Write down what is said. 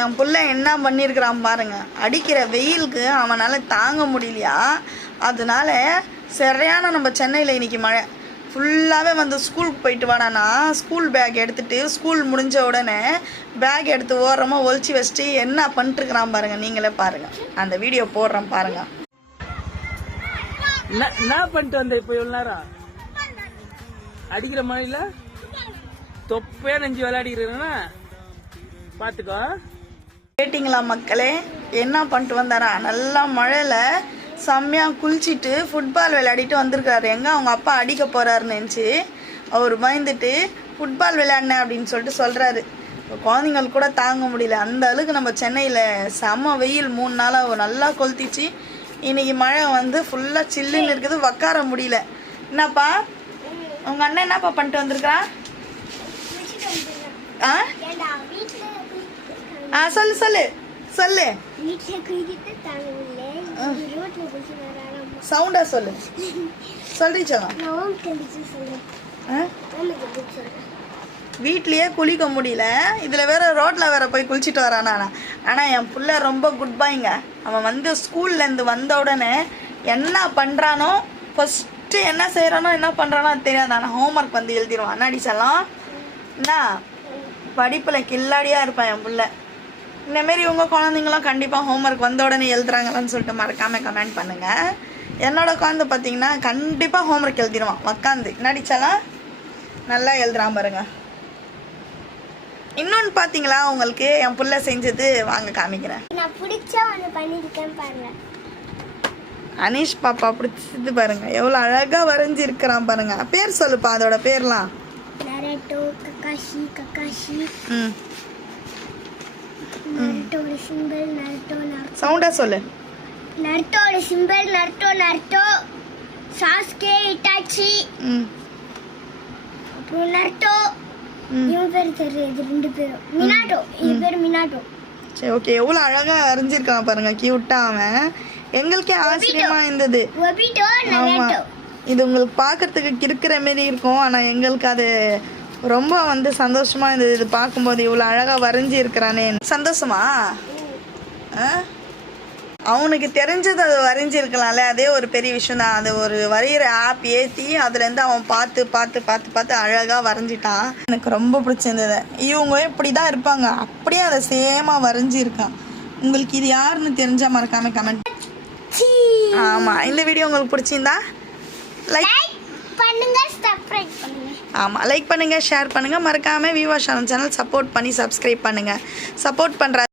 என் பிள்ளை என்ன பண்ணியிருக்கிறான் பாருங்க. அடிக்கிற வெயிலுக்கு அவனால் தாங்க முடியலையா? அதனால சரியான நம்ம சென்னையில் இன்னைக்கு மழை. ஃபுல்லாகவே வந்து ஸ்கூலுக்கு போயிட்டு வாடானா? ஸ்கூல் பேக் எடுத்துகிட்டு ஸ்கூல் முடிஞ்ச உடனே பேக் எடுத்து ஓரமாக ஒழிச்சு வச்சுட்டு என்ன பண்ணிட்டுருக்குறான் பாருங்கள் நீங்களே பாருங்கள் அந்த வீடியோ போடுறேன் பாருங்கள் என்ன என்ன பண்ணிட்டு வந்த இப்போ இவ்வளோ நேரம்? அடிக்கிற மழையில் தொப்பே நெஞ்சு விளையாடிக்கிறேன்னா பார்த்துக்கோ கேட்டிங்களா மக்களே? என்ன பண்ணிட்டு வந்தாரா? நல்லா மழையில் செம்மையாக குளிச்சுட்டு ஃபுட்பால் விளையாடிட்டு வந்திருக்காரு. எங்கே அவங்க அப்பா அடிக்க போகிறாருன்னு நினச்சி. அவர் பயந்துட்டு ஃபுட்பால் விளையாடினேன் அப்படின்னு சொல்லிட்டு சொல்கிறாரு குழந்தைங்களுக்கு கூட தாங்க முடியல. அந்த அளவுக்கு நம்ம சென்னையில் செம்ம வெயில். மூணு நாளாக நல்லா கொளுத்திச்சு. இன்னைக்கு மழை வந்து ஃபுல்லாக சில்லுன்னு இருக்குது. உக்கார முடியல. என்னப்பா? உங்கள் அண்ணன் என்னப்பா பண்ணிட்டு வந்திருக்கா? ஆ? ஆ சொல்லு சொல்லு சொல்லு. சவுண்டா சொல்லு. சொல்றீ சொல்லும் நான் ஓம் கண்டிச்சு சொல்றேன் ஓம் கண்டிச்சு சொல்றேன் வீட்லயே குளிக்க முடியல. இதுல வேற ரோட்ல வேற போய் குளிச்சிட்டு வரானா ஆனா என் புள்ள ரொம்ப குட் பாய்ங்க அவன் வந்து ஸ்கூல்ல இருந்து வந்த உடனே என்ன பண்றானோ ஃபர்ஸ்ட் என்ன செய்யறானோ என்ன பண்றானோ அது தெரியாது. ஆனா ஹோம்ஒர்க் வந்து எழுதிடுவான். அண்ணாடி செல்லம் என்ன? படிப்புல கில்லாடியா இருப்பான் என் புள்ள. இந்த மாரி உங்க குழந்தைங்களும் கண்டிப்பா ஹோம்ஒர்க் வந்த உடனே எழுதுறாங்களான்னு சொல்லிட்டு மறக்காம கமெண்ட் பண்ணுங்க. என்னோட குழந்தை பார்த்தீங்கன்னா கண்டிப்பா ஹோம்ஒர்க் எழுதிடுவான் உக்காந்து. நடிச்சாலாம் நல்லா எழுதுறான் பாருங்க. இன்னொன்று பார்த்தீங்களா உங்களுக்கு என் புள்ள செஞ்சது வாங்க காமிக்கிறேன். நான் பிடிச்ச ஒன்று பண்ணியிருக்கேன் பாருங்க. அனீஷ் பாப்பா பிடிச்சது பாருங்க. எவ்வளோ அழகாக வரைஞ்சிருக்கிறான் பாருங்க. பேர் சொல்லுப்பா அதோட பேர்லாம். Naruto Kakashi Kakashi. ம். நரட்டோட சிம்பிள் நரட்டோ நரட்டோ சவுண்டாக சொல்லு. நரட்டோட simple Naruto Naruto Sasuke Itachi. அப்புறம் நரட்டோ இவன் பேர் தெரியாது ரெண்டு பேரும் மினாட்டோ இவன் பேர் மினாட்டோ. சரி ஓகே. எவ்வளோ அழகாக வரைஞ்சிருக்கான் பாருங்க க்யூட்டாக அவன். எங்களுக்கே ஆச்சரியமா இருந்தது. ஒபிட்டோ ஆமா. நரட்டோ இது உங்களுக்கு பார்க்கறதுக்கு இருக்கிற மாரி இருக்கும் ஆனால் எங்களுக்கு அது ரொம்ப வந்து சந்தோஷமா இருந்தது. இது பார்க்கும்போது இவ்வளோ அழகாக வரைஞ்சி இருக்கிறானே. சந்தோஷமா? அவனுக்கு தெரிஞ்சது அது வரைஞ்சிருக்கலாம்ல. அதே ஒரு பெரிய விஷயம் தான். அது ஒரு வரைகிற ஆப் ஏற்றி அதுலேருந்து அவன் பார்த்து பார்த்து பார்த்து பார்த்து அழகாக வரைஞ்சிட்டான். எனக்கு ரொம்ப பிடிச்சிருந்தது. இவங்க இப்படி தான் இருப்பாங்க. அப்படியே அதை சேமாக வரைஞ்சிருக்கான். உங்களுக்கு இது யாருன்னு தெரிஞ்சால் மறக்காம கமெண்ட் ஆமாம் இந்த வீடியோ உங்களுக்கு பிடிச்சிருந்தா லைக் லைக் பண்ணுங்க சப்ஸ்கிரைப் பண்ணுங்க. ஆமாம் லைக் பண்ணுங்கள் ஷேர் பண்ணுங்கள் மறக்காமல் விவா சேனல் சேனல் சப்போர்ட் பண்ணி சப்ஸ்கிரைப் பண்ணுங்கள் சப்போர்ட் பண்ணுற